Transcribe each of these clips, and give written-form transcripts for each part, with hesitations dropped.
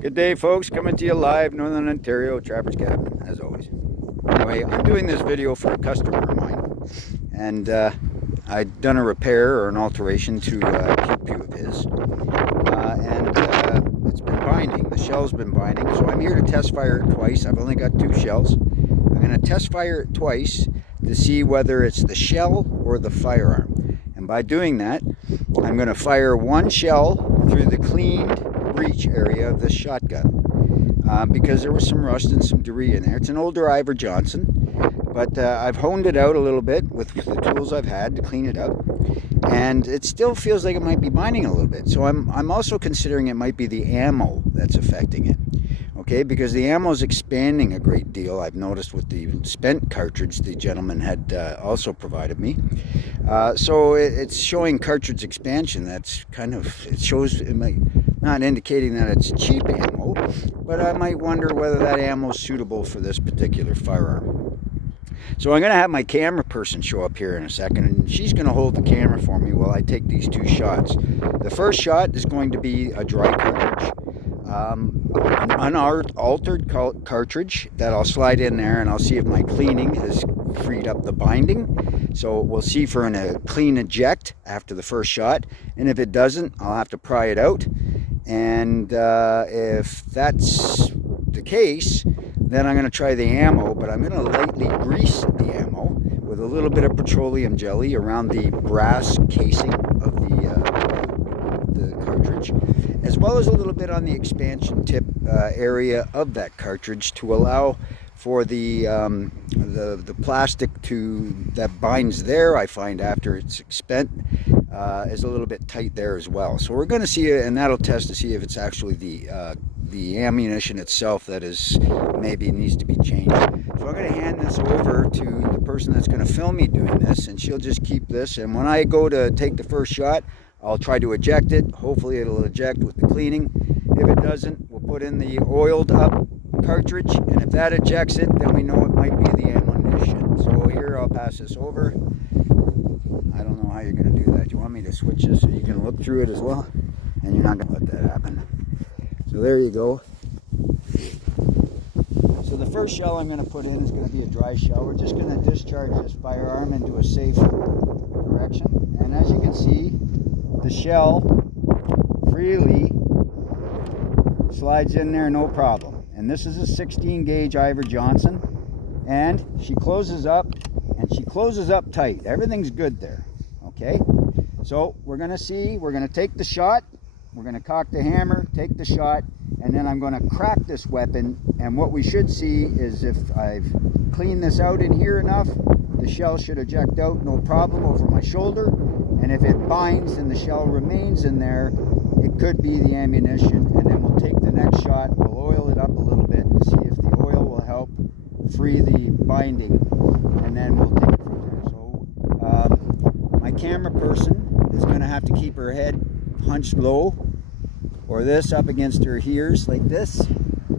Good day, folks. Coming to you live, Northern Ontario, Trapper's Cabin, as always. Anyway, I'm doing this video for a customer of mine, and I'd done a repair or an alteration to a pew of his, and it's been binding. The shell's been binding, so I'm here to test fire it twice. I've only got 2 shells. I'm going to test fire it twice to see whether it's the shell or the firearm. And by doing that, I'm going to fire 1 shell through the cleaned breech area of this shotgun because there was some rust and some debris in there. It's an older Iver Johnson, but I've honed it out a little bit with the tools I've had to clean it up, and it still feels like it might be binding a little bit. So I'm also considering it might be the ammo that's affecting it. Okay, because the ammo is expanding a great deal. I've noticed with the spent cartridge the gentleman had also provided me. So it's showing cartridge expansion. That's kind of, it shows, it might not indicating that it's cheap ammo, but I might wonder whether that ammo is suitable for this particular firearm. So I'm going to have my camera person show up here in a second, and she's going to hold the camera for me while I take these 2 shots. The first shot is going to be a dry cartridge. An unaltered cartridge that I'll slide in there, and I'll see if my cleaning has freed up the binding. So we'll see for a clean eject after the first shot, and if it doesn't, I'll have to pry it out. And if that's the case, then I'm going to try the ammo, but I'm going to lightly grease the ammo with a little bit of petroleum jelly around the brass casing of the cartridge, as well as a little bit on the expansion tip area of that cartridge to allow for the plastic that binds there. I find after it's spent is a little bit tight there as well. So we're going to see it, and that'll test to see if it's actually the ammunition itself that is maybe needs to be changed. So I'm going to hand this over to the person that's going to film me doing this, and she'll just keep this, and when I go to take the first shot, I'll try to eject it. Hopefully it'll eject with the cleaning. If it doesn't, we'll put in the oiled up cartridge, and if that ejects it, then we know it might be the ammunition. So here, I'll pass this over. I don't know how you're going to do that. Do you want me to switch this so you can look through it as well? And you're not going to let that happen. So there you go. So the first shell I'm going to put in is going to be a dry shell. We're just going to discharge this firearm into a safe direction. And as you can see, the shell freely slides in there, no problem. And this is a 16 gauge Iver Johnson, and she closes up, and she closes up tight. Everything's good there. Okay, so we're going to take the shot, we're going to cock the hammer, take the shot, and then I'm going to crack this weapon, and what we should see is if I've cleaned this out in here enough, the shell should eject out no problem over my shoulder, and if it binds and the shell remains in there, it could be the ammunition. And then we'll take the next shot, we'll oil it up a little bit to see if the oil will help free the binding, and then we'll take it from there. So my camera person is going to have to keep her head hunched low, or this up against her ears like this,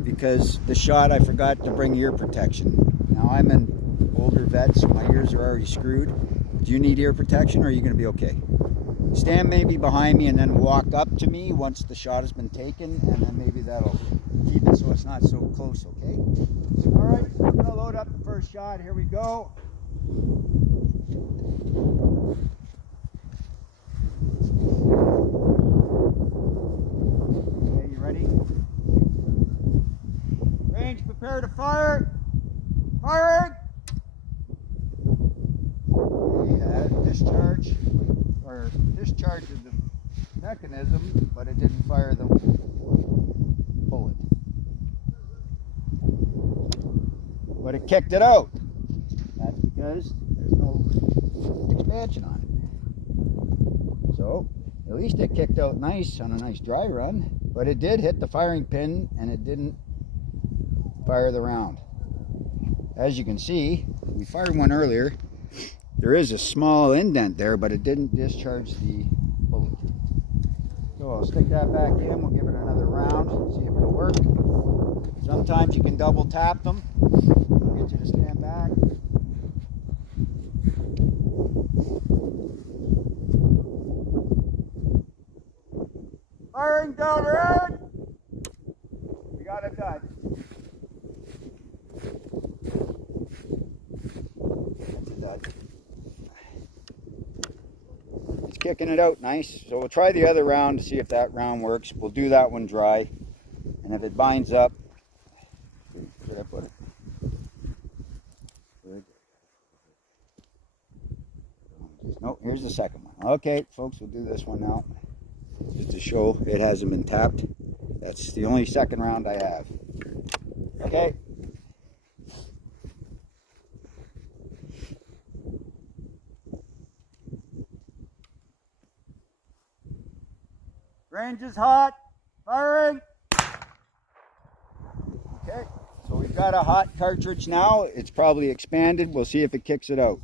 because the shot I forgot to bring ear protection. Now I'm an older vet, so my ears are already screwed. Do you need ear protection, or are you going to be okay? Stand maybe behind me and then walk up to me once the shot has been taken, and then maybe that'll keep it so it's not so close, okay? All right, we're going to load up the first shot. Here we go. Okay, you ready? Range, prepare to fire. Firing! Discharged the mechanism, but it didn't fire the bullet. But it kicked it out. That's because there's no expansion on it. So at least it kicked out nice on a nice dry run, but it did hit the firing pin and it didn't fire the round. As you can see, we fired one earlier. There is a small indent there, but it didn't discharge the bullet. So I'll stick that back in. We'll give it another round, see if it'll work. Sometimes you can double tap them. Get you to stand back. Firing down red. kicking it out nice. So we'll try the other round to see if that round works. We'll do that one dry. And if it binds up, where did I put it? No, here's the second one. Okay, folks, we'll do this one now. Just to show it hasn't been tapped. That's the only second round I have. Okay. Range is hot. Firing. Okay, so we've got a hot cartridge now. It's probably expanded. We'll see if it kicks it out.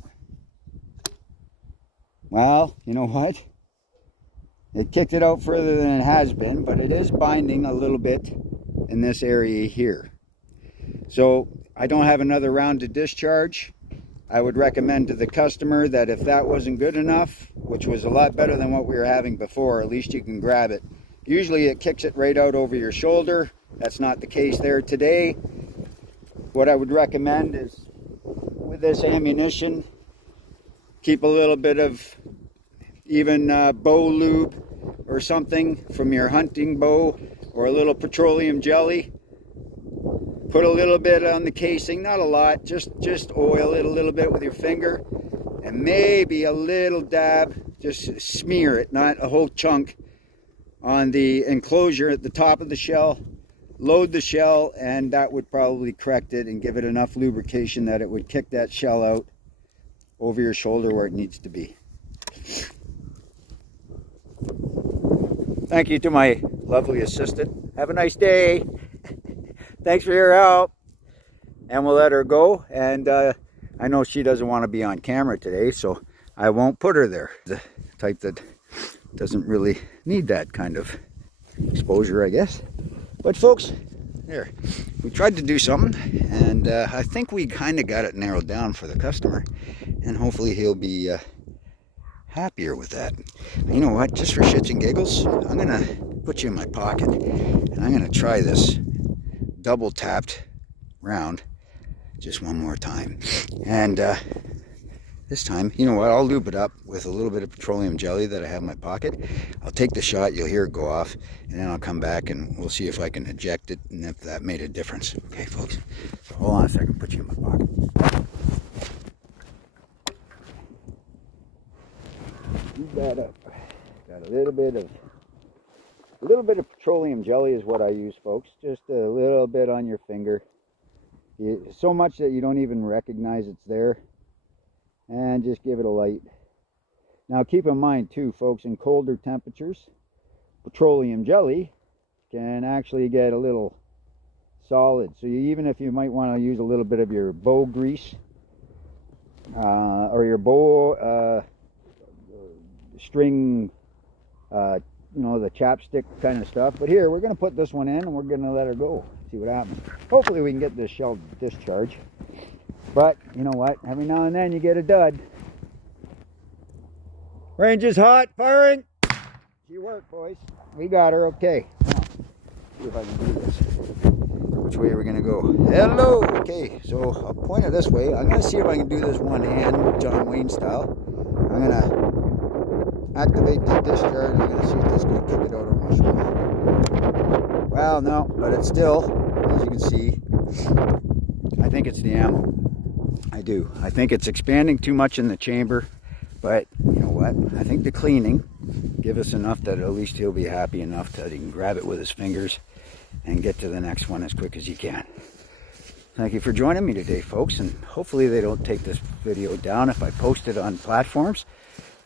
Well, you know what? It kicked it out further than it has been, but it is binding a little bit in this area here. So I don't have another round to discharge. I would recommend to the customer that if that wasn't good enough, which was a lot better than what we were having before, at least you can grab it. Usually it kicks it right out over your shoulder. That's not the case there today. What I would recommend is with this ammunition, keep a little bit of even bow lube or something from your hunting bow, or a little petroleum jelly. Put a little bit on the casing, not a lot, just oil it a little bit with your finger, and maybe a little dab, just smear it, not a whole chunk, on the enclosure at the top of the shell. Load the shell, and that would probably correct it and give it enough lubrication that it would kick that shell out over your shoulder where it needs to be. Thank you to my lovely assistant. Have a nice day. Thanks for your help. And we'll let her go. And I know she doesn't want to be on camera today, so I won't put her there. The type that doesn't really need that kind of exposure, I guess. But folks, there, we tried to do something, and I think we kind of got it narrowed down for the customer, and hopefully he'll be happier with that. You know what, just for shits and giggles, I'm gonna put you in my pocket, and I'm gonna try this double tapped round just one more time. And this time, you know what, I'll lube it up with a little bit of petroleum jelly that I have in my pocket. I'll take the shot, you'll hear it go off, and then I'll come back and we'll see if I can eject it and if that made a difference. Okay, folks, so hold on a second, put you in my pocket. Lube that up. Got a little bit of petroleum jelly is what I use, folks. Just a little bit on your finger. So much that you don't even recognize it's there. And just give it a light. Now keep in mind too, folks, in colder temperatures, petroleum jelly can actually get a little solid. So even if you might want to use a little bit of your bow grease or your bow string, you know, the chapstick kind of stuff. But here, we're going to put this one in and we're going to let her go. See what happens. Hopefully we can get this shell discharge. But, you know what, every now and then you get a dud. Range is hot, firing. She worked, boys. We got her, okay. Come on, see if I can do this. Which way are we gonna go? Hello, okay, so I'll point it this way. I'm gonna see if I can do this one hand, John Wayne style. I'm gonna activate the discharge. I'm gonna see if this is gonna kick it out on my shoulder. Well, no, but it's still, as you can see, I think it's the ammo. I do. I think it's expanding too much in the chamber, but you know what? I think the cleaning give us enough that at least he'll be happy enough that he can grab it with his fingers and get to the next one as quick as he can. Thank you for joining me today, folks, and hopefully they don't take this video down if I post it on platforms.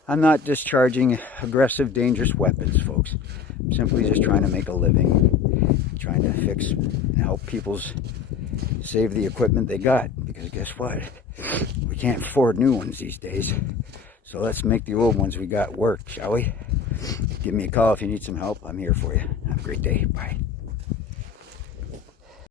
I'm not discharging aggressive, dangerous weapons, folks. I'm simply just trying to make a living, trying to fix and help people's save the equipment they got, because guess what, we can't afford new ones these days, so let's make the old ones we got work, shall we? Give me a call if you need some help. I'm here for you. Have a great day. Bye.